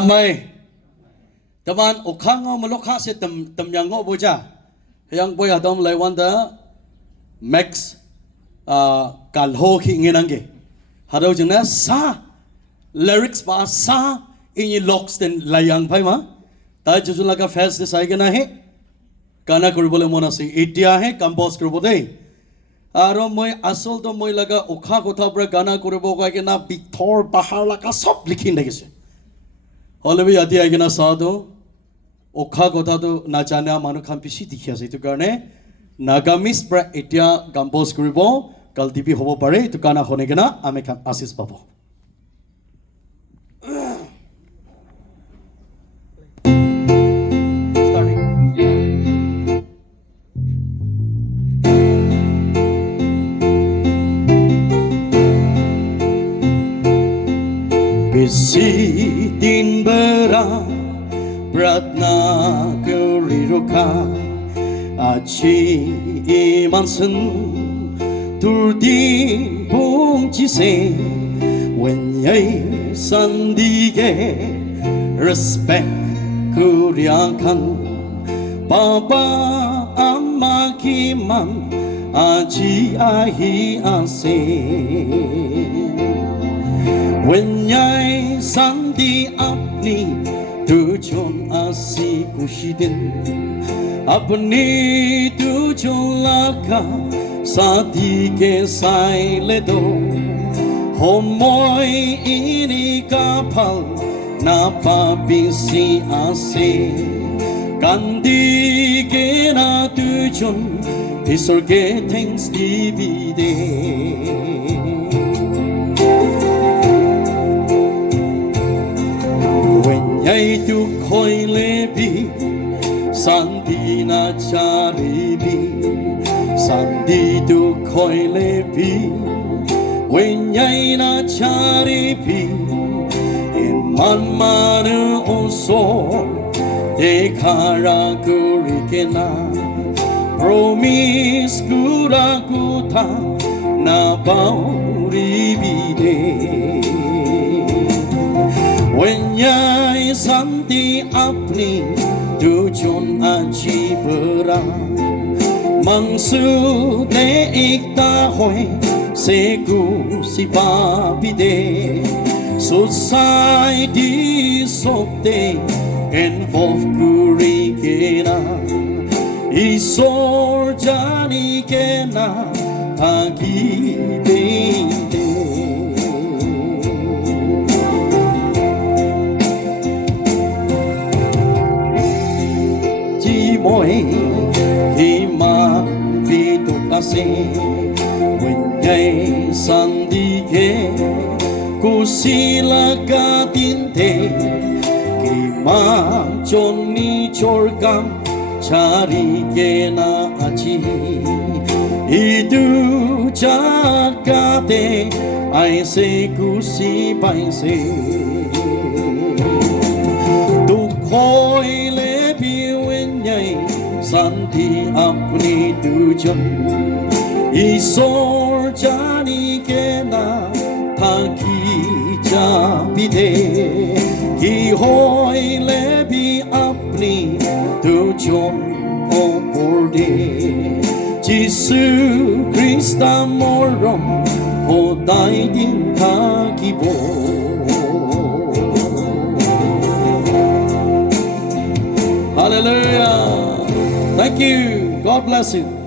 Mai Taman Okanga Malokha se Tamyango Boja Yang Boy Adam Laiwanda Max Kalho Kinginange Hado Jana Sa Lyrics ba Sa Inyi Locks den Layang Paima Tai Jujulaga Fest this Aigana he Kana Kuribole Monasi Itia he Compose Kurubode Aro moi asol to moi laga okha kotha pura gana koribo ka na Victor Bahar laga sob likhin dekise hole bi ati agena sado okha kotha to na jane manu khan bishi dikhi ase itu karone nagamis pra etia compose koribo kal dibi hobo pare itu kana hone gena ame khan asis pabo Bisi din bera Pratna keriroka Achi imansen Turdi bungchi se Wenyai sandige Respect kuriakan Baba amma kiman Aji ahi ase When I sandi apni tujon asi kushidin apni tujon laka sadi ke saile do homoy ini kapal na pabisi ase kandi ke na tujon isorge things divide Yai tu khoi lebi Sandi na charibi Sandi tu khoi lebi When yai na charibi Iman manu oso Dekhara kurikena Promise kura kuta Na bauri bide When yai santi apni tujon aji bera Mangsu de ikta hoy segu si babide Society sokte involve kuri kena Isor jani kena agi bide Moi hima bitokase Wenyai sandige kusila katinte Kima joni chorgam chari kena achi Idu jakate aise kusi paise Dukhoi Santi apni tujon Isor jani kena Thaki japide Ki hoy lebi apni tujon oporde Jisu Krista morom Hodai din kakibo Hallelujah. Thank you. God bless you.